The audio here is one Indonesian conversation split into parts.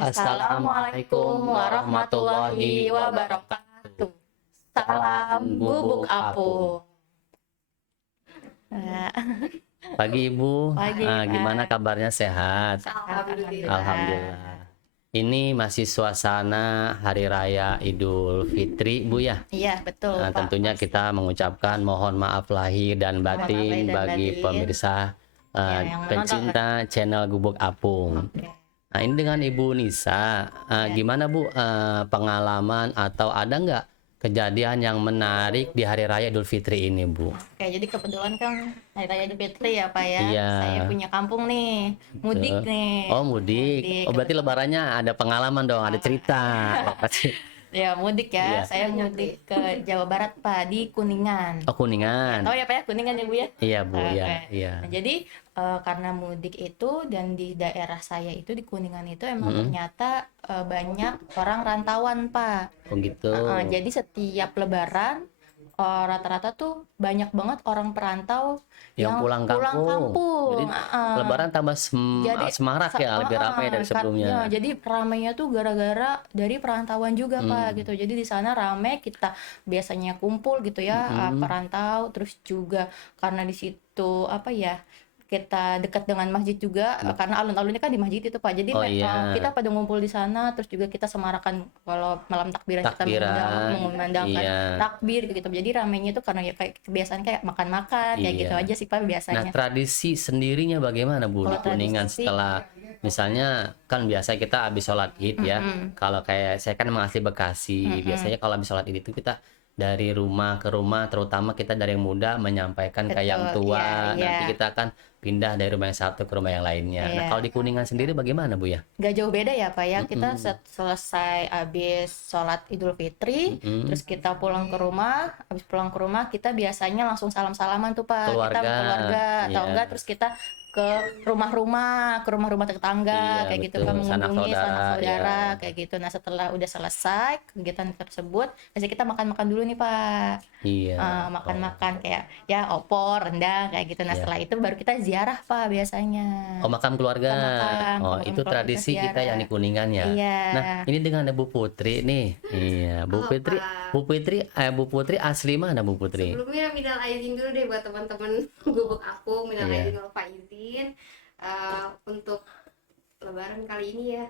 Assalamualaikum warahmatullahi wabarakatuh. Salam gubuk apung. Nah, Pagi Ibu, Pagi, Pak. gimana kabarnya, sehat? Alhamdulillah. Ini masih suasana Hari Raya Idul Fitri, Bu ya. Iya, betul, Pak. Tentunya kita mengucapkan mohon maaf lahir dan batin lahir dan bagi batin. pemirsa yang pencinta channel Gubuk Apung. Oke. Nah, ini dengan Ibu Nisa, gimana Bu pengalaman atau ada nggak kejadian yang menarik di Hari Raya Idul Fitri ini, Bu? Oke, jadi kebetulan kan Hari Raya Idul Fitri ya, Pak ya. Iya. Saya punya kampung nih, mudik nih. Oh, mudik. Oh, berarti lebarannya ada pengalaman dong, ada cerita. Oh, pasti. Ya, mudik Iya. ya. Saya mudik ke Jawa Barat, Pak, di Kuningan. Oh, Kuningan. Tahu ya, Pak ya, Kuningan ya, Bu ya? Iya, Bu, Oke. ya, iya. Nah, jadi karena mudik itu dan di daerah saya itu di Kuningan itu emang ternyata banyak orang rantauan, Pak. Oh, gitu. Jadi setiap Lebaran rata-rata tuh banyak banget orang perantau Yang pulang kampung. Jadi Lebaran tambah semarak ya, lebih ramai dari sebelumnya. Jadi ramainya tuh gara-gara dari perantauan juga, Pak, gitu. Jadi di sana ramai, kita biasanya kumpul gitu ya, perantau, terus juga karena di situ apa ya, kita dekat dengan masjid juga, karena alun-alunnya kan di masjid itu, Pak. Jadi Oh, iya. kita pada ngumpul di sana, terus juga kita semarakan kalau malam takbiran, kita mengumandangkan iya. takbir gitu. Jadi ramainya itu karena ya kayak kebiasaan kayak makan-makan kayak Iya. gitu aja sih, Pak, Nah, biasanya. tradisi sendirinya bagaimana, Bu, di Kalau Kuningan tradisi, setelah misalnya kan biasa kita habis sholat Id ya. Kalau kayak saya kan emang asli Bekasi, biasanya kalau habis sholat Id itu kita dari rumah ke rumah, terutama kita dari yang muda menyampaikan ke yang Betul, tua, iya, nanti iya. kita akan pindah dari rumah yang satu ke rumah yang lainnya. Nah, Iya. kalau di Kuningan sendiri bagaimana, Bu ya? Gak jauh beda ya, Pak ya. Kita selesai habis sholat Idul Fitri, terus kita pulang ke rumah. Habis pulang ke rumah, kita biasanya langsung salam-salaman tuh, Pak. Kita Keluarga, keluarga atau iya. enggak, terus kita ke rumah-rumah tetangga, Iya, kayak gitu, betul. Pak, Sanak mengunjungi sanak saudara, saudara, iya. kayak gitu. Nah, setelah udah selesai kegiatan tersebut, biasanya kita makan-makan dulu nih, Pak. Iya. Makan-makan kayak ya opor, rendang, kayak gitu. Nah, Iya. setelah itu baru kita ziarah, Pak, biasanya. Oh, makam keluarga. Makam Oh, itu keluarga tradisi kita ziarah. yang di Kuningan ya. Iya. Nah, ini dengan Bu Putri nih. Iya, Bu Halo, Putri. Pak. Bu Putri asli mana, Bu Putri? Sebelumnya minal aidin dulu deh buat teman-teman gubuk aku, minal Iya. aidin wal faizin. Untuk lebaran kali ini ya.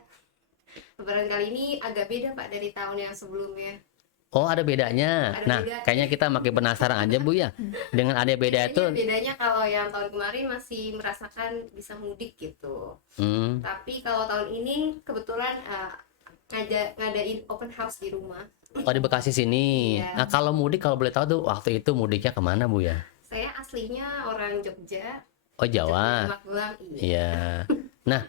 Lebaran kali ini agak beda, Pak, dari tahun yang sebelumnya. Oh, ada bedanya. Ada Nah, beda. kayaknya kita makin penasaran aja, Bu ya. Dengan ada beda itu. Bedanya kalau yang tahun kemarin masih merasakan bisa mudik gitu. Hmm. Tapi kalau tahun ini kebetulan ngadain open house di rumah. Oh, di Bekasi sini. Iya. Nah, kalau mudik, kalau boleh tahu tuh waktu itu mudiknya kemana, Bu ya? Saya aslinya orang Jogja. Oh, Jawa. Magelang, iya. Iya. Nah,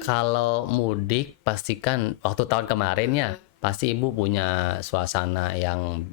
kalau mudik pastikan waktu tahun kemarin ya, pasti Ibu punya suasana yang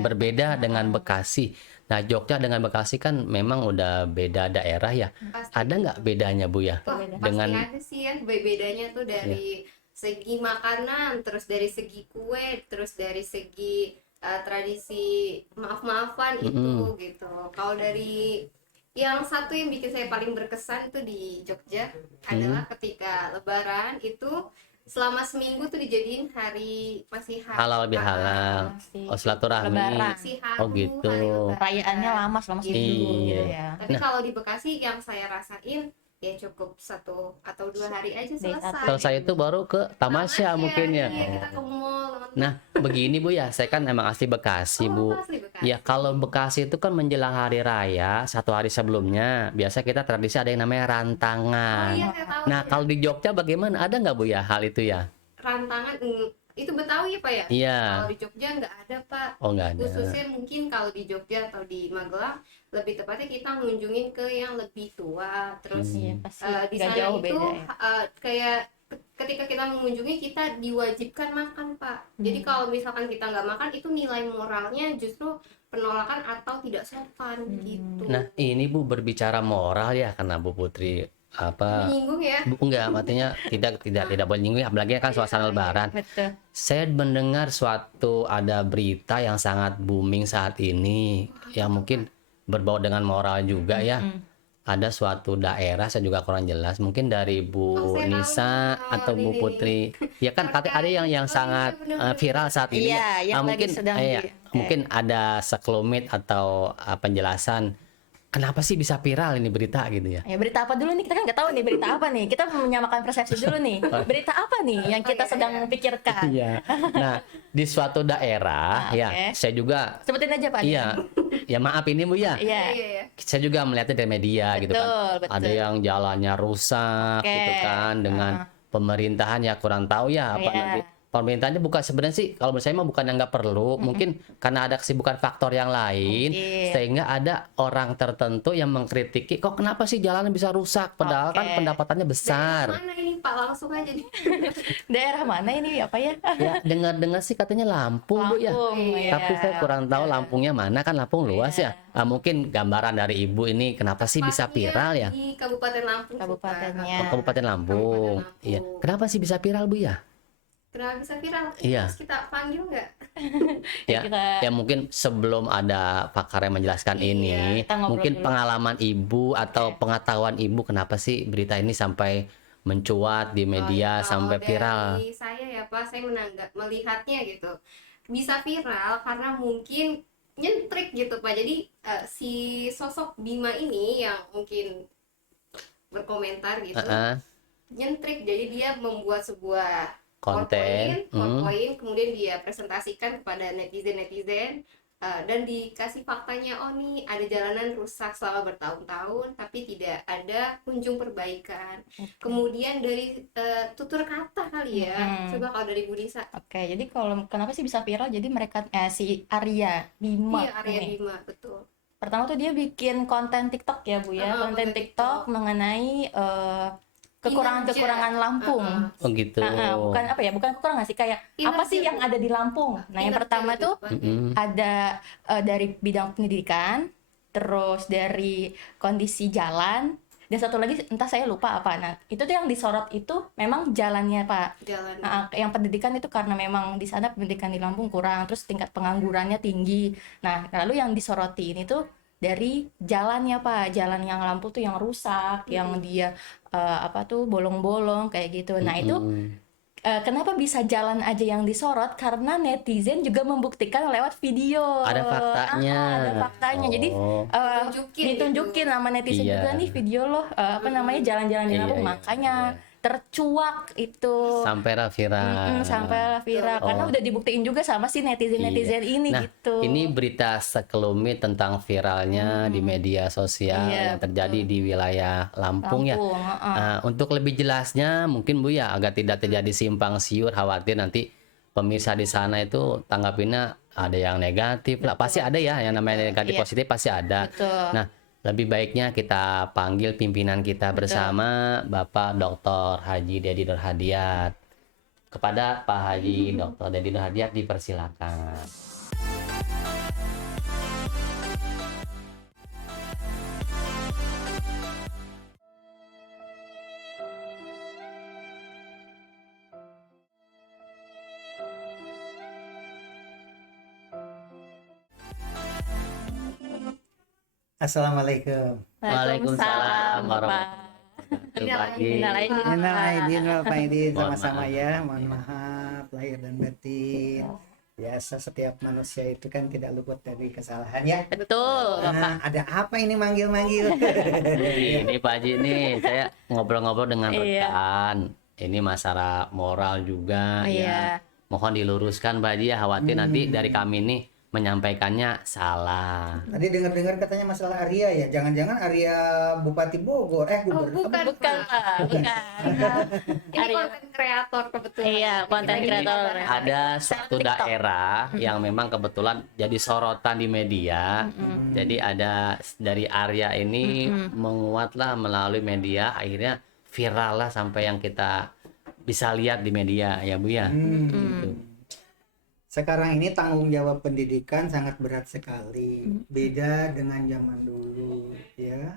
berbeda dengan Bekasi. Nah, Jogja dengan Bekasi kan memang udah beda daerah ya. Pasti. Ada nggak bedanya, Bu ya? Wah, Dengan pasti ada sih ya bedanya tuh dari segi makanan, terus dari segi kue, terus dari segi tradisi maaf-maafan itu gitu. Kalau dari yang satu yang bikin saya paling berkesan tuh di Jogja adalah ketika Lebaran itu selama seminggu tuh dijadiin hari masih halal bihalal. Oh, silaturahmi. Lebaran. masih haru, Oh, gitu. hari Lebaran. Perayaannya lama selama seminggu Iya. gitu ya. Tapi kalau di Bekasi yang saya rasain ya cukup 1 atau 2 hari aja selesai. Selesai itu baru ke Tamasya mungkin ya. Iya, kita ke mall. Nah, begini Bu ya, saya kan emang asli Bekasi, Bu. Asli Bekasi. Ya, kalau Bekasi itu kan menjelang hari raya, 1 hari sebelumnya, biasa kita tradisi ada yang namanya rantangan. Oh iya, saya tahu. Nah, kalau di Jogja bagaimana? Ada nggak Bu ya hal itu ya? Rantangan itu Betawi ya, Pak ya? Iya. Kalau di Jogja nggak ada, Pak. Oh, nggak ada. Khususnya mungkin kalau di Jogja atau di Magelang, lebih tepatnya kita ngunjungin ke yang lebih tua. Terus Iya, pasti di nggak sana jauh itu beda ya. kayak ketika kita mengunjungi kita diwajibkan makan, Pak. Jadi kalau misalkan kita nggak makan itu nilai moralnya justru penolakan atau tidak sopan gitu. Nah, ini Bu berbicara moral ya, karena Bu Putri Menyinggung ya. enggak, artinya tidak boleh nyinggung, apalagi kan suasana Lebaran. Betul. Saya mendengar suatu ada berita yang sangat booming saat ini, yang mungkin berbau dengan moral juga ya. ada suatu daerah, saya juga kurang jelas, mungkin dari Bu saya tahu Nisa nih, atau Bu ini. Putri, ya kan katanya ada yang Oh, sangat iya, benar-benar. viral saat ini Iya, ya. yang lagi Mungkin sedang iya, di mungkin ada sekelumit atau penjelasan kenapa sih bisa viral ini berita gitu ya. Ya, berita apa dulu nih? Kita kan nggak tahu nih berita apa nih. Kita menyamakan persepsi dulu nih. Berita apa nih yang kita sedang pikirkan? Iya. Nah, di suatu daerah ya, oke. saya juga Sebutin aja Pak. iya. Ya maaf ini Bu ya. Iya. Iya, iya. Saya juga melihatnya dari media gitu kan. Betul, Ada betul. yang jalannya rusak Oke. gitu kan dengan pemerintahan ya kurang tahu ya apa Iya. nanti pemerintahnya bukan sebenarnya sih kalau menurut saya mah bukan yang nggak perlu, mungkin karena ada kesibukan faktor yang lain Mungkin. sehingga ada orang tertentu yang mengkritiki kok kenapa sih jalan bisa rusak padahal kan Oke. pendapatannya Dari besar. mana ini Pak? Langsung aja nih. Daerah mana ini apa ya? Ya dengar-dengar sih katanya Lampung Bu ya. Lampung, ya. Tapi saya kurang tahu Lampungnya mana, kan Lampung luas ya. Mungkin gambaran dari Ibu ini kenapa sih bisa Tepatnya viral ya? Di Kabupaten Lampung. Kabupatennya. Oh, Kabupaten Lampung. Kabupaten Iya. Lampung. Kenapa sih bisa viral Bu ya? Kenapa bisa viral? Iya. Terus kita panggil nggak? Ya, Kita- ya mungkin sebelum ada pakar yang menjelaskan Iya, ini, kita ngobrol mungkin dulu. pengalaman Ibu atau pengetahuan Ibu kenapa sih berita ini sampai mencuat di media Kalau sampai viral? dari saya ya Pak, saya melihatnya gitu. Bisa viral karena mungkin nyentrik gitu Pak. Jadi si sosok Bima ini yang mungkin berkomentar gitu, Heeh, nyentrik. Jadi dia membuat sebuah konten. PowerPoint, kemudian dia presentasikan kepada netizen dan dikasih faktanya, oh nih ada jalanan rusak selama bertahun-tahun tapi tidak ada kunjung perbaikan. Kemudian dari tutur kata kali ya, coba kalau dari Bu Nisa. Oke, jadi kalau kenapa sih bisa viral? Jadi mereka si Arya Bima Iya, Arya ini. Bima, betul. Pertama tuh dia bikin konten TikTok ya Bu ya, konten konten TikTok TikTok. mengenai kekurangan-kekurangan Kinerja. Lampung. Oh gitu. Bukan apa ya, bukan kekurangan sih, kayak apa sih yang ada di Lampung. Nah, yang Kinerja pertama gitu, tuh Pak. ada dari bidang pendidikan, terus dari kondisi jalan, dan satu lagi entah saya lupa apa. Nah, itu tuh yang disorot itu memang jalannya Pak. Jalan. Yang pendidikan itu karena memang di sana pendidikan di Lampung kurang, terus tingkat penganggurannya tinggi. Nah, lalu yang disoroti ini tuh dari jalannya Pak, jalan yang Lampung tuh yang rusak, yang dia apa tuh bolong-bolong kayak gitu. Nah, itu kenapa bisa jalan aja yang disorot? Karena netizen juga membuktikan lewat video. Ada faktanya. Ada faktanya. Jadi Oh. ditunjukin sama netizen Iya. juga nih video loh, apa namanya, jalan-jalan di Iya, Lampung. iya, Makanya tercuak itu. Sampailah viral. Sampai viral karena udah dibuktiin juga sama si netizen-netizen ini Nah, gitu. ini berita sekelumit tentang viralnya di media sosial Iya, yang terjadi di wilayah Lampung ya. Lampung, Untuk lebih jelasnya mungkin Bu ya agar tidak terjadi simpang siur, khawatir nanti pemirsa di sana itu tanggapinnya ada yang negatif lah. Pasti ada ya yang namanya negatif Iya. positif pasti ada. Betul. Nah, lebih baiknya kita panggil pimpinan kita bersama Bapak Dr. Haji Dedi Nur Hadiat. Kepada Pak Haji Dr. Dedi Nur Hadiat dipersilakan. Assalamualaikum. Waalaikumsalam warahmatullahi Minal wabarakatuh. aidin. Minal aidin. Minal aidin wal faidin, Mohon sama-sama maaf. ya. Mohon maaf lahir dan batin. Biasa setiap manusia itu kan tidak luput dari kesalahan ya. Betul, Bapak. Nah, ada apa ini manggil-manggil? Ini Pak Haji nih, saya ngobrol-ngobrol dengan Iya. rekan. Ini masalah moral juga Iya. ya. Mohon diluruskan Pak Haji ya, khawatir nanti dari kami nih menyampaikannya salah. Tadi dengar-dengar katanya masalah Arya ya. Jangan-jangan Arya Bupati Bogor, Oh, gubernur. bukan, Bukan, Pak. Bukan. Ini Arya. konten kreator kebetulan. Iya, konten Lagi kreator. dibahas. Ada suatu TikTok. daerah yang memang kebetulan jadi sorotan di media. Jadi ada dari Arya ini menguatlah melalui media, akhirnya viral lah sampai yang kita bisa lihat di media ya Bu ya. Gitu. Sekarang ini tanggung jawab pendidikan sangat berat sekali. Beda dengan zaman dulu ya.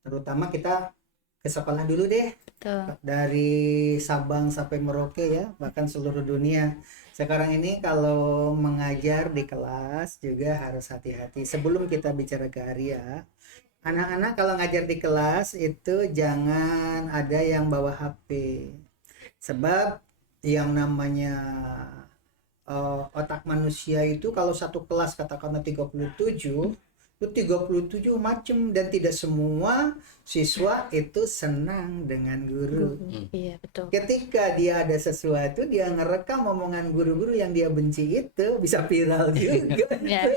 Terutama kita ke sekolah dulu deh. Betul. Dari Sabang sampai Merauke ya, bahkan seluruh dunia. Sekarang ini kalau mengajar di kelas juga harus hati-hati. Sebelum kita bicara ke Arya, Anak-anak kalau ngajar di kelas itu jangan ada yang bawa HP. Sebab yang namanya otak manusia itu kalau satu kelas katakanlah 37, itu 37 macam dan tidak semua siswa itu senang dengan guru. Iya, betul. Ketika dia ada sesuatu, dia ngerekam omongan guru-guru yang dia benci itu bisa viral juga. Ya,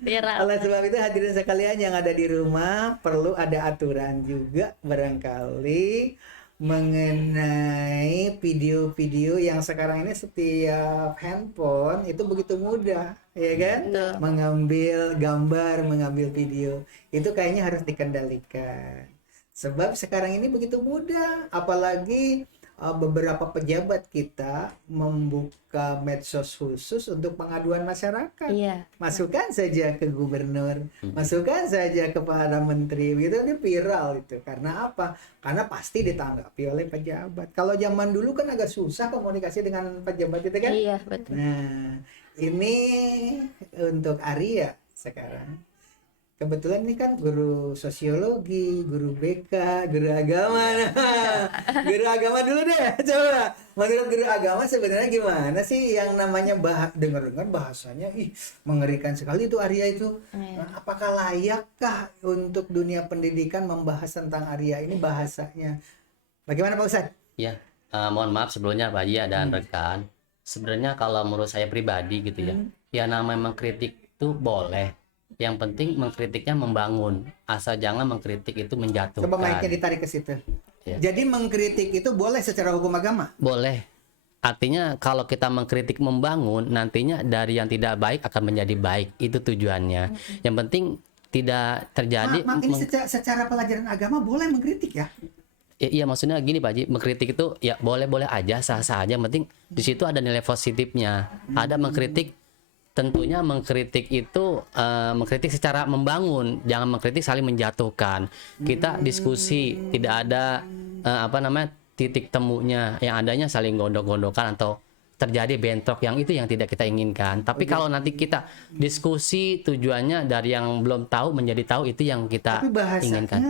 viral. Oleh sebab itu hadirin sekalian yang ada di rumah perlu ada aturan juga barangkali mengenai video-video yang sekarang ini setiap handphone itu begitu mudah, ya kan? Betul. Mengambil gambar, mengambil video. Itu kayaknya harus dikendalikan. Sebab sekarang ini begitu mudah, apalagi beberapa pejabat kita membuka medsos khusus untuk pengaduan masyarakat. Iya. Masukkan saja ke gubernur, masukkan saja ke para menteri, gitu ini viral itu. Karena apa? Karena pasti ditanggapi oleh pejabat. Kalau zaman dulu kan agak susah komunikasi dengan pejabat itu kan? Iya, betul. Nah, ini untuk Arya sekarang. Kebetulan ini kan guru sosiologi, guru BK, guru agama. Nah, guru agama dulu deh, coba. Menurut guru agama sebenarnya gimana sih yang namanya dengar-dengar bahasanya, mengerikan sekali itu Arya itu. Nah, apakah layakkah untuk dunia pendidikan membahas tentang Arya ini bahasanya? Bagaimana Pak Ustadz? Ya, mohon maaf sebelumnya Pak Haji dan rekan. Sebenarnya kalau menurut saya pribadi gitu ya, ya namanya mengkritik itu boleh. Yang penting mengkritiknya membangun, asal jangan mengkritik itu menjatuhkan. Coba mic-nya ditarik ke situ. Ya. Jadi mengkritik itu boleh secara hukum agama? Boleh. Artinya kalau kita mengkritik membangun, nantinya dari yang tidak baik akan menjadi baik. Itu tujuannya. Yang penting tidak terjadi. Ini secara pelajaran agama boleh mengkritik ya? Iya, maksudnya gini Pak Haji, mengkritik itu ya boleh-boleh aja, sah-sah aja. Yang penting di situ ada nilai positifnya. Ada mengkritik. Tentunya mengkritik itu mengkritik secara membangun, jangan mengkritik saling menjatuhkan. Kita diskusi, tidak ada titik temunya, yang adanya saling gondok-gondokan atau terjadi bentrok, yang itu yang tidak kita inginkan. Tapi kalau nanti kita diskusi tujuannya dari yang belum tahu menjadi tahu, itu yang kita Tapi bahasanya, inginkan.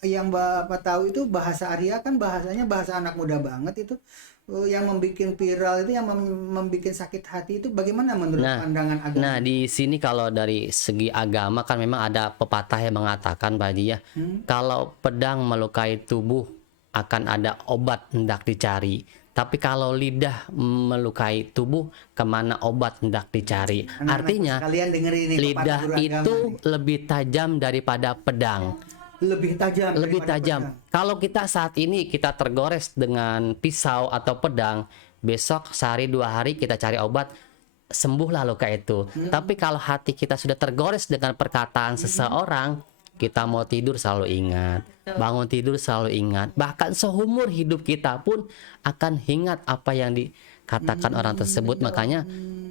yang Bapak tahu itu bahasa Arya kan bahasanya bahasa anak muda banget itu. Yang membuat viral itu, yang membuat sakit hati itu bagaimana menurut pandangan agama? Nah, di sini kalau dari segi agama kan memang ada pepatah yang mengatakan Pak Haji ya, kalau pedang melukai tubuh akan ada obat hendak dicari. Tapi kalau lidah melukai tubuh, kemana obat hendak dicari? Artinya kalian dengerin ini, lidah itu lebih tajam daripada pedang. Lebih tajam. Kalau kita saat ini kita tergores dengan pisau atau pedang, besok sehari 2 hari kita cari obat, sembuhlah luka itu. Tapi kalau hati kita sudah tergores dengan perkataan seseorang, kita mau tidur selalu ingat, bangun tidur selalu ingat, bahkan seumur hidup kita pun akan ingat apa yang dikatakan orang tersebut. Makanya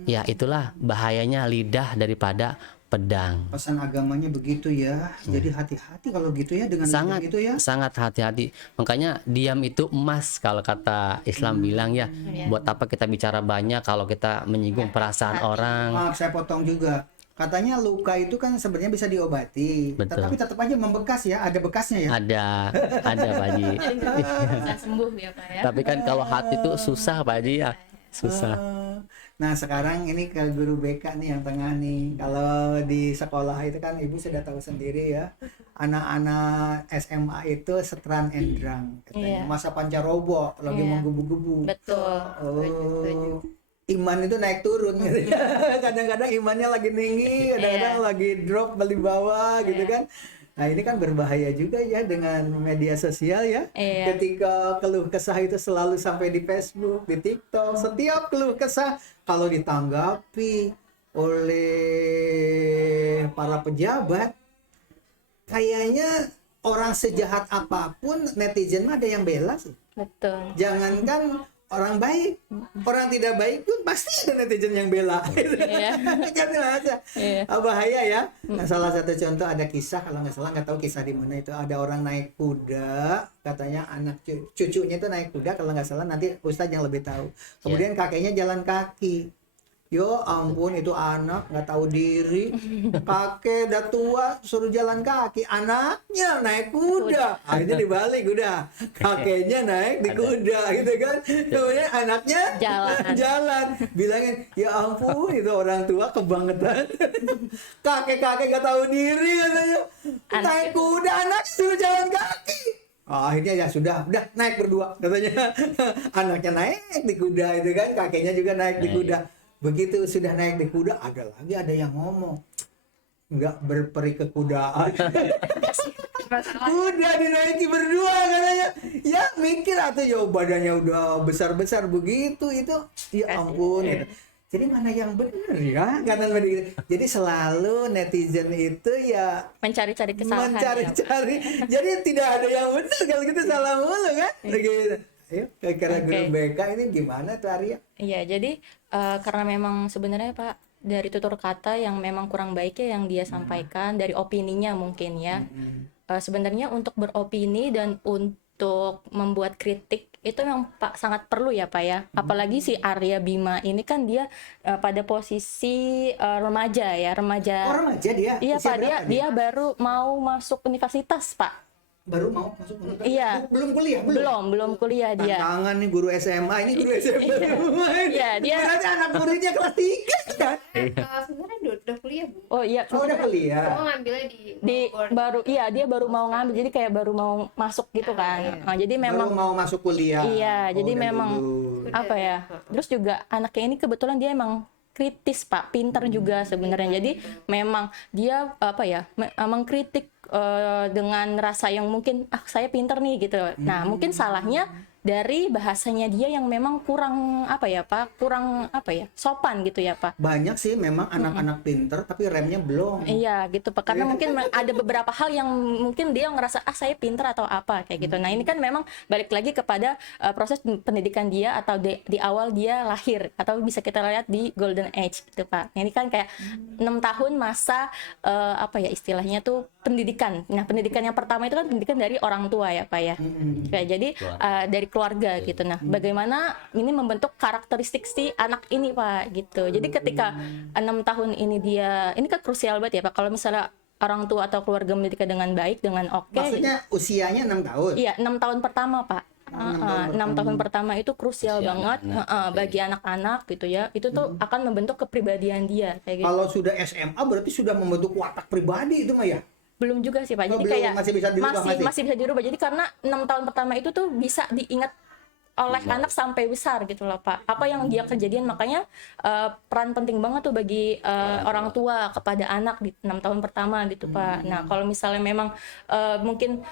ya itulah bahayanya lidah daripada pedang. Pesan agamanya begitu ya. Jadi hati-hati kalau gitu ya dengan Sangat gitu ya. sangat hati-hati. Makanya diam itu emas kalau kata Islam bilang ya. Buat apa kita bicara banyak kalau kita menyinggung perasaan orang. Maaf saya potong juga. Katanya luka itu kan sebenarnya bisa diobati. Betul. Tapi tetap aja membekas ya, ada bekasnya ya. Ada Pak Haji. Bisa sembuh ya, Pak ya. Tapi kan kalau hati itu susah Pak Haji ya. Susah. Nah sekarang ini ke guru BK nih yang tengah nih. Kalau di sekolah itu kan ibu sudah tahu sendiri ya, anak-anak SMA itu setran and drunk katanya. Masa pancaroba lagi menggebu-gebu. Betul. Oh, iman itu naik turun gitu. Kadang-kadang imannya lagi tinggi, kadang-kadang lagi drop balik bawah gitu kan. Nah ini kan berbahaya juga ya dengan media sosial ya. Ketika keluh kesah itu selalu sampai di Facebook, di TikTok, setiap keluh kesah kalau ditanggapi oleh para pejabat, kayaknya orang sejahat apapun netizen mah ada yang bela sih. Betul. Jangankan orang baik, orang tidak baik pun pasti ada netizen yang bela. Kan bahaya ya. Nah, salah satu contoh ada kisah, kalau nggak salah, nggak tahu kisah di mana itu, ada orang naik kuda, katanya anak cucunya itu naik kuda, kalau nggak salah nanti Ustadz yang lebih tahu. Kemudian kakeknya jalan kaki. Yo ampun, itu anak nggak tahu diri, kakek udah tua suruh jalan kaki, anaknya naik kuda, akhirnya dibalik udah, kakeknya naik di kuda gitu kan, kemudian anaknya jalan, bilangin ya ampun itu orang tua kebangetan, kakek nggak tahu diri katanya, naik kuda, anak suruh jalan kaki. Oh, akhirnya ya sudah, udah naik berdua katanya. Anaknya naik di kuda itu kan, kakeknya juga naik di kuda. Begitu sudah naik di kuda, ada yang ngomong, nggak berperi kekudaan. Kuda dinaiki berdua katanya. Ya mikir atau ya badannya udah besar-besar begitu itu. Ya ampun. Gitu. Jadi mana yang benar ya? Kata begitu. Jadi selalu netizen itu ya mencari-cari kesalahan. Mencari-cari. Jadi tidak ada yang benar kalau kita salah mulu kan? Begitu. Ayo, kira-kira guru BK ini gimana tuh Arya? Iya, jadi karena memang sebenarnya Pak dari tutur kata yang memang kurang baik ya yang dia sampaikan dari opininya mungkin ya. Sebenarnya untuk beropini dan untuk membuat kritik itu memang Pak sangat perlu ya Pak ya. Apalagi si Arya Bima ini kan dia pada posisi remaja ya, remaja. Oh, remaja dia? Iya Pak, dia baru mau masuk universitas Pak. Baru mau masuk universitas? Iya. Belum kuliah? Belum kuliah dia. Tantangan nih guru SMA, ini guru SMA. Iya, dia berarti anak muridnya kelas 3 kan? Sebenarnya udah kuliah Bu. Oh iya. Oh, udah kuliah. Oh, ngambilnya di Bogor. baru dia baru mau ngambil, jadi kayak baru mau masuk gitu kan. Nah, jadi memang Baru mau masuk kuliah. iya, jadi udah memang lulus. apa ya? Terus juga anaknya ini kebetulan dia emang kritis Pak, pintar juga sebenarnya. Jadi memang dia apa ya? Mengkritik dengan rasa yang mungkin saya pintar nih gitu. Nah, mungkin salahnya dari bahasanya dia yang memang kurang apa ya Pak, kurang apa ya, sopan gitu ya Pak. Banyak sih memang anak-anak pinter tapi remnya belum. Iya gitu Pak, karena mungkin ada beberapa hal yang mungkin dia ngerasa saya pintar atau apa kayak gitu. Nah ini kan memang balik lagi kepada proses pendidikan dia atau di awal dia lahir atau bisa kita lihat di golden age gitu Pak. Ini kan kayak 6 tahun masa apa ya istilahnya tuh pendidikan. Nah pendidikan yang pertama itu kan pendidikan dari orang tua ya Pak ya. Kayak jadi dari keluarga gitu. Nah, bagaimana ini membentuk karakteristik si anak ini Pak gitu. Jadi ketika 6 tahun ini dia, ini kan krusial banget ya Pak. Kalau misalnya orang tua atau keluarga mendidiknya dengan baik, dengan oke. Maksudnya usianya 6 tahun? Iya, 6 tahun pertama Pak. 6 tahun pertama itu krusial banget bagi anak-anak gitu ya. Itu tuh akan membentuk kepribadian dia kayak gitu. Kalau sudah SMA berarti sudah membentuk watak pribadi itu Maya? Belum juga sih Pak. Jadi belum, kayak masih bisa dirubah, masih bisa dirubah. Jadi karena 6 tahun pertama itu tuh bisa diingat oleh anak sampai besar gitu loh Pak. Apa yang dia kejadian, makanya peran penting banget tuh bagi orang tua kepada anak di 6 tahun pertama gitu Pak. Nah, kalau misalnya memang mungkin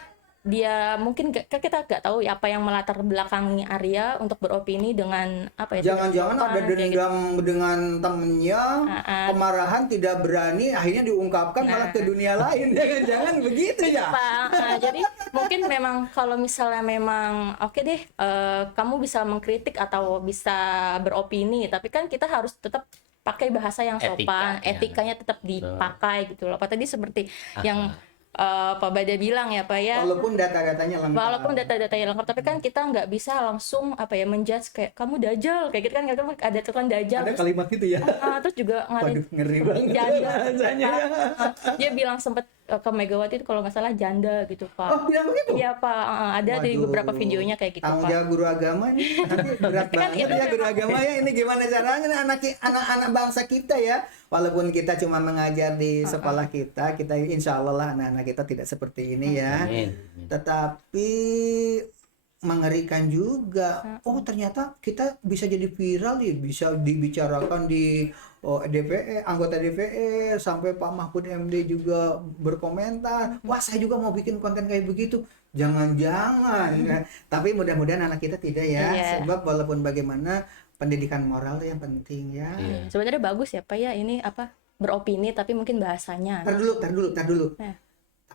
kita nggak tahu ya apa yang melatar belakangi Arya untuk beropini dengan apa ya, jangan-jangan ada dendam gitu. Dengan temennya, kemarahan tidak berani akhirnya diungkapkan malah ke dunia lain. Jangan begitu ya Pak. Jadi mungkin memang kalau misalnya memang oke deh kamu bisa mengkritik atau bisa beropini, tapi kan kita harus tetap pakai bahasa yang sopan, etikanya tetap dipakai gitu loh Pak. Tadi seperti yang Pak Bada bilang ya Pak ya, walaupun data-datanya lengkap, tapi kan kita nggak bisa langsung apa ya menjudge kayak kamu dajal kayak gitu kan, ada tuh kan dajal, ada kalimat gitu ya. Terus juga ngeri banget janda, dia bilang sempet ke Megawati itu kalau nggak salah janda gitu Pak. Oh bilang begitu? Iya Pak, ada di beberapa videonya kayak gitu Pak. Jawab guru agama nih, nanti berat banget ya guru agama ya. Ini gimana caranya anak-anak bangsa kita ya, walaupun kita cuma mengajar di sekolah kita insya Allah lah anak-anak kita tidak seperti ini ya. Tetapi mengerikan juga. Oh ternyata kita bisa jadi viral ya, bisa dibicarakan di DPR, anggota DPR, sampai Pak Mahfud MD juga berkomentar, wah saya juga mau bikin konten kayak begitu. Jangan-jangan. Tapi mudah-mudahan anak kita tidak ya, sebab walaupun bagaimana pendidikan moral itu yang penting ya. Sebenarnya bagus ya Pak ya, ini apa beropini tapi mungkin bahasanya. Tar dulu.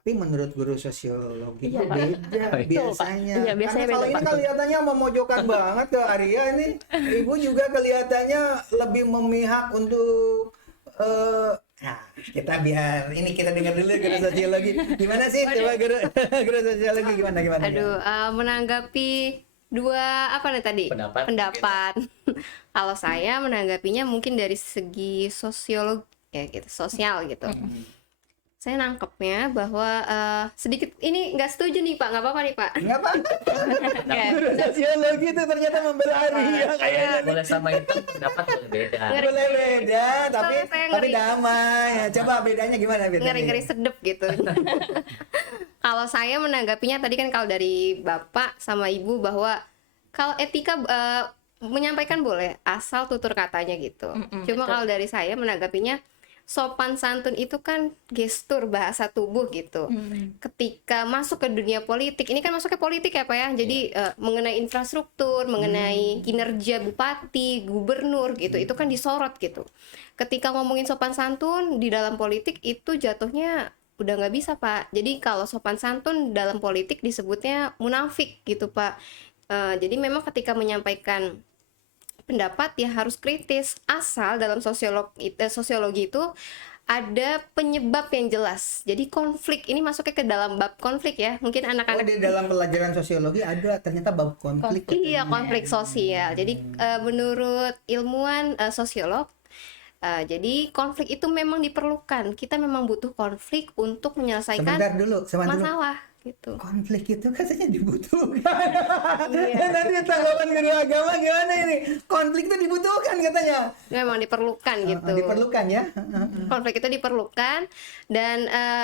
Tapi menurut guru sosiologi itu beda biasanya. Iya, biasanya karena kalau beda, ini kelihatannya memojokkan banget ke Arya ini. Ibu juga kelihatannya lebih memihak untuk nah, kita dengar dulu guru sosiologi. Gimana sih coba guru sosiologi gimana? Aduh, menanggapi dua apa nih tadi? Pendapat. Kalau saya menanggapinya mungkin dari segi sosiolog ya gitu, sosial gitu. Saya nangkepnya bahwa sedikit ini nggak setuju nih Pak, nggak apa-apa nih Pak. Nggak apa? Ya, Guru sosiologi itu ternyata membela Arya kayaknya. Boleh sama itu pendapat berbeda. Boleh beda, tapi Soalnya saya ngeri. damai. Ya, coba bedanya gimana bedanya? Ngeri-ngeri sedep gitu. Kalau saya menanggapinya tadi kan kalau dari Bapak sama Ibu bahwa kalau etika menyampaikan boleh asal tutur katanya gitu. Cuma kalau dari saya menanggapinya sopan santun itu kan gestur bahasa tubuh gitu. Ketika masuk ke dunia politik, ini kan masuknya politik ya Pak ya. Jadi mengenai infrastruktur, mengenai kinerja bupati, gubernur gitu, itu kan disorot gitu. Ketika ngomongin sopan santun di dalam politik itu jatuhnya udah nggak bisa Pak. Jadi kalau sopan santun dalam politik disebutnya munafik gitu Pak. Jadi memang ketika menyampaikan pendapat ya harus kritis, asal dalam sosiologi itu ada penyebab yang jelas. Jadi konflik ini masuknya ke dalam bab konflik ya. Mungkin Oh, anak-anak di dalam pelajaran sosiologi ada ternyata bab konflik. iya konflik sosial. Jadi menurut ilmuwan sosiolog, jadi konflik itu memang diperlukan. Kita memang butuh konflik untuk menyelesaikan Sebentar dulu. masalah gitu. Konflik itu katanya dibutuhkan. Iya. Nanti tanggapan guru agama gimana ini? Konflik itu dibutuhkan katanya. Memang diperlukan gitu. Diperlukan ya. Konflik itu diperlukan dan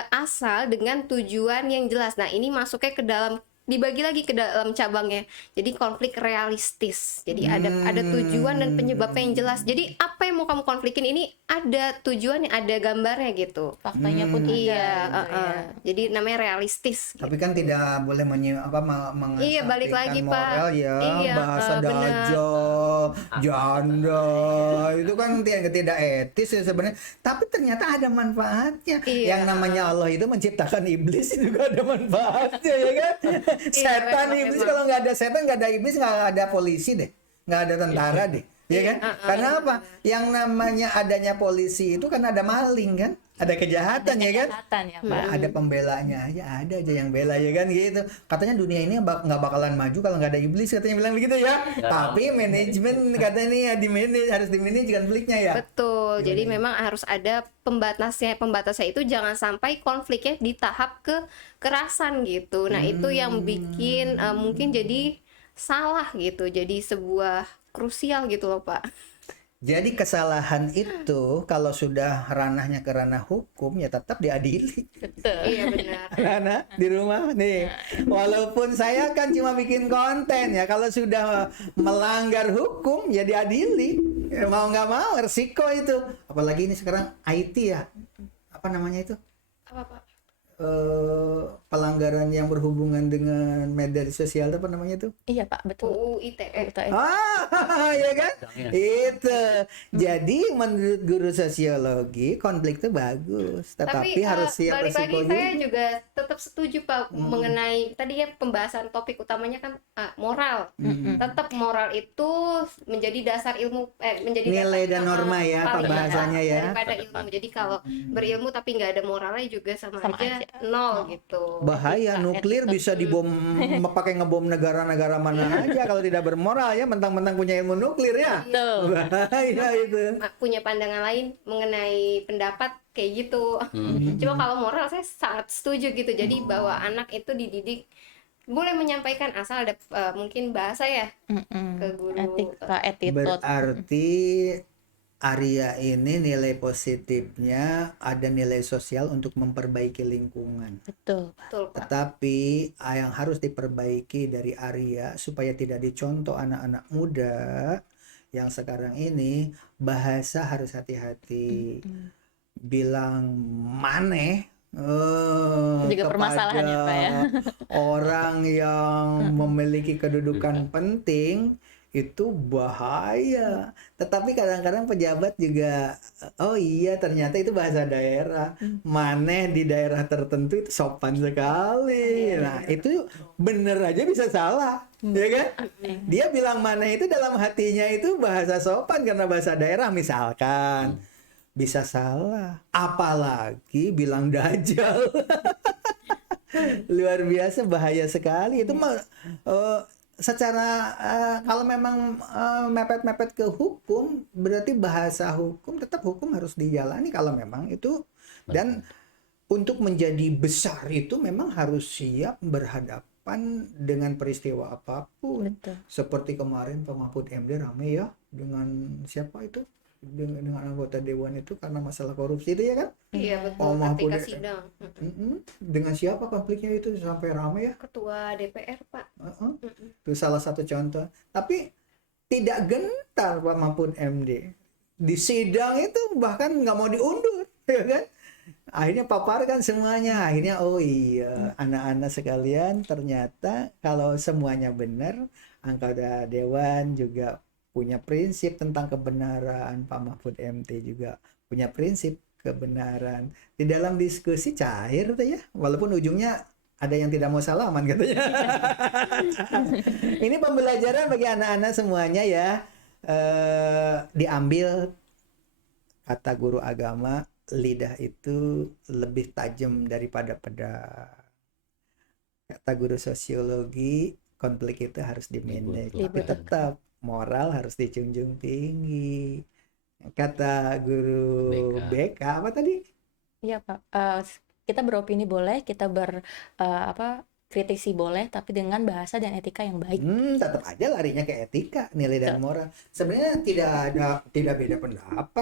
asal dengan tujuan yang jelas. Nah, ini masuknya ke dalam dibagi lagi ke dalam cabangnya. Jadi konflik realistis. Jadi ada tujuan dan penyebabnya yang jelas. Jadi apa yang mau kamu konflikin ini ada tujuannya, ada gambarnya gitu. faktanya pun ada Iya, gitu ya. jadi namanya realistis. Tapi kan tidak boleh mengesampingkan Iya, balik lagi, Pak. moral ya, Iya, bahasa benar. dajjal, janda, itu kan tidak etis ya sebenarnya. Tapi ternyata ada manfaatnya. Iya. Yang namanya Allah itu menciptakan iblis juga ada manfaatnya ya kan. Setan memang, iblis memang. kalau nggak ada setan, nggak ada iblis, nggak ada polisi deh, nggak ada tentara deh. Ya kan? Karena apa? Yang namanya adanya polisi itu kan ada maling kan? Ada kejahatan ya kan? Kejahatan ya Pak. Ada pembelanya aja, ada aja yang bela ya kan gitu. Katanya dunia ini nggak bakalan maju kalau nggak ada iblis, katanya bilang begitu ya. Tapi manajemen katanya nih ya harus dimanage konfliknya ya. Betul. Jadi memang harus ada pembatasnya. Pembatasnya itu jangan sampai konfliknya di tahap kekerasan gitu. Nah, itu yang bikin mungkin jadi salah gitu. Jadi sebuah krusial gitu loh, Pak. Jadi kesalahan itu kalau sudah ranahnya ke ranah hukum ya tetap diadili. Betul. Iya benar. Anak di rumah nih, walaupun saya kan cuma bikin konten ya, kalau sudah melanggar hukum ya diadili. Ya, mau nggak mau resiko itu. Apalagi ini sekarang IT ya, apa namanya itu? Apa, Pak? Pelanggaran yang berhubungan dengan media sosial itu apa namanya itu? Iya Pak, betul. UU ITE. Betul. Ya kan? Itu. Jadi menurut guru sosiologi konflik itu bagus, tetapi harus siap balik lagi resikonya. saya juga tetap setuju Pak mengenai tadi ya pembahasan topik utamanya kan moral. Tetap moral itu menjadi dasar ilmu menjadi Nilai dasar, dan norma ya paling pembahasannya dasar ya. daripada ilmu. Jadi kalau berilmu tapi nggak ada moralnya juga sama aja nol gitu. Bahaya, nuklir bisa dibom pakai ngebom negara-negara mana aja kalau tidak bermoral ya, mentang-mentang punya ilmu nuklir ya. Betul. Bahaya itu. Punya pandangan lain mengenai pendapat kayak gitu. Cuma kalau moral saya sangat setuju gitu. Jadi bahwa anak itu dididik boleh menyampaikan asal ada mungkin bahasa ya ke guru. Etika, attitude. Berarti Arya ini nilai positifnya ada nilai sosial untuk memperbaiki lingkungan. Betul. Betul, Pak. Tetapi yang harus diperbaiki dari Arya supaya tidak dicontoh anak-anak muda yang sekarang ini, bahasa harus hati-hati. Bilang maneh Juga permasalahan ya, Pak, ya. orang yang memiliki kedudukan penting itu bahaya. Tetapi kadang-kadang pejabat juga, oh iya ternyata itu bahasa daerah. Maneh di daerah tertentu itu sopan sekali. Nah itu bener aja bisa salah, ya kan? Dia bilang maneh itu dalam hatinya itu bahasa sopan karena bahasa daerah misalkan. Bisa salah. Apalagi bilang dajjal. Luar biasa bahaya sekali. Itu mah secara kalau memang mepet-mepet ke hukum, berarti bahasa hukum tetap hukum harus dijalani kalau memang itu. Dan untuk menjadi besar itu memang harus siap berhadapan dengan peristiwa apapun. Betul. Seperti kemarin Pak Mahfud MD rame ya dengan siapa itu? Dengan anggota dewan itu karena masalah korupsi itu ya kan? Iya betul, Oh, Mahfud ketika sidang. Dengan siapa konfliknya itu sampai rame ya? Ketua DPR, Pak. Itu salah satu contoh. Tapi tidak gentar Pak Mahfud MD. Di sidang itu bahkan nggak mau diundur, ya kan? Akhirnya paparkan semuanya. Akhirnya oh iya, anak-anak sekalian, ternyata kalau semuanya benar, anggota dewan juga punya prinsip tentang kebenaran, Pak Mahfud MT juga punya prinsip kebenaran. Di dalam diskusi cair tuh ya, walaupun ujungnya ada yang tidak mau salaman katanya. Ini pembelajaran bagi anak-anak semuanya ya. Diambil kata guru agama, lidah itu lebih tajam daripada pedang. Kata guru sosiologi, konflik itu harus dimanage, tapi tetap moral harus dijunjung tinggi. Kata guru BK apa tadi? Iya Pak, kita beropini boleh, kita kritisi boleh, tapi dengan bahasa dan etika yang baik. Tetap aja larinya ke etika, nilai dan moral. Sebenarnya tidak beda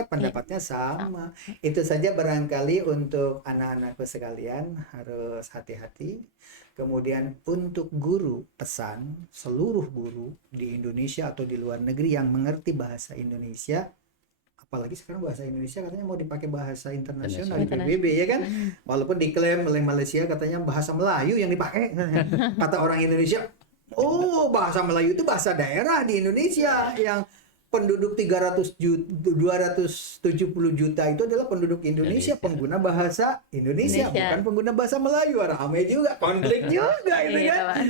pendapatnya sama. Itu saja barangkali untuk anak-anakku sekalian harus hati-hati. Kemudian untuk guru, pesan seluruh guru di Indonesia atau di luar negeri yang mengerti bahasa Indonesia, apalagi sekarang bahasa Indonesia katanya mau dipakai bahasa internasional di PBB ya kan, walaupun diklaim oleh Malaysia katanya bahasa Melayu yang dipakai. Kata orang Indonesia, oh bahasa Melayu itu bahasa daerah di Indonesia, yang penduduk 270 juta itu adalah penduduk Indonesia, pengguna bahasa Indonesia, bukan pengguna bahasa Melayu. Ramai juga, konflik juga itu kan.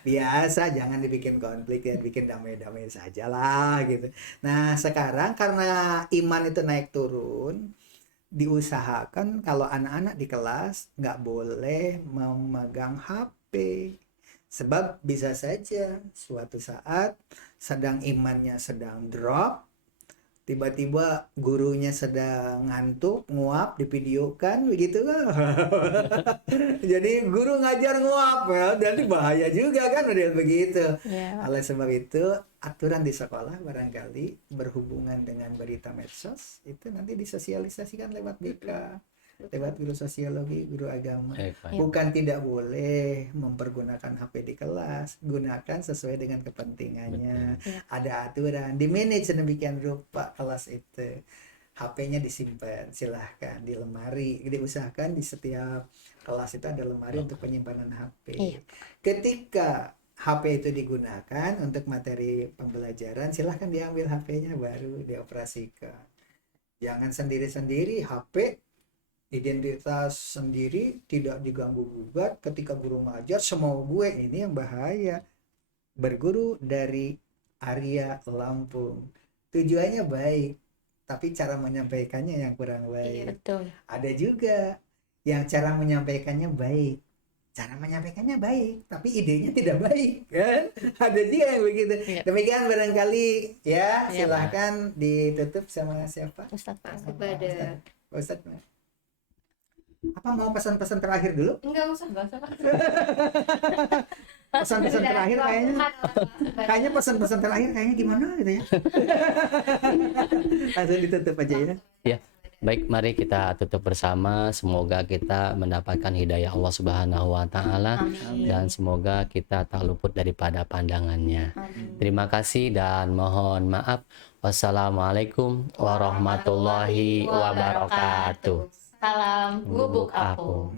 Biasa, jangan dibikin konflik ya, bikin damai-damai saja lah gitu. Nah sekarang karena iman itu naik turun, diusahakan kalau anak-anak di kelas nggak boleh memegang HP. Sebab bisa saja suatu saat imannya sedang drop, tiba-tiba gurunya sedang ngantuk, nguap, divideokan begitu kan. Jadi guru ngajar nguap ya, jadi bahaya juga kan udah begitu. Oleh sebab itu aturan di sekolah barangkali berhubungan dengan berita medsos itu nanti disosialisasikan lewat BK, lewat guru sosiologi, guru agama. Bukan tidak boleh mempergunakan HP di kelas, gunakan sesuai dengan kepentingannya. Ada aturan, di manage sedemikian rupa kelas itu. HP-nya disimpan, silahkan di lemari, diusahakan di setiap kelas itu ada lemari untuk penyimpanan HP. Ketika HP itu digunakan untuk materi pembelajaran, silahkan diambil HP-nya baru dioperasikan. Jangan sendiri-sendiri, HP identitas sendiri tidak diganggu-gugat. Ketika guru ngajar semau gue, ini yang bahaya. Berguru dari Arya Lampung, tujuannya baik, tapi cara menyampaikannya yang kurang baik. Ada juga yang cara menyampaikannya baik, tapi idenya tidak baik kan. Ada juga yang begitu. Demikian barangkali ya, silahkan ditutup sama siapa? Ustadz Ustadz. Apa mau pesan-pesan terakhir dulu? Enggak usah. Pesan-pesan terakhir kayaknya pesan-pesan terakhir kayaknya gimana gitu ya. Langsung ditutup aja ya. Ya. Baik, mari kita tutup bersama. Semoga kita mendapatkan hidayah Allah Subhanahu wa taala dan semoga kita tak luput daripada pandangannya. Terima kasih dan mohon maaf. Wassalamualaikum warahmatullahi wabarakatuh. Salam gubuk apung.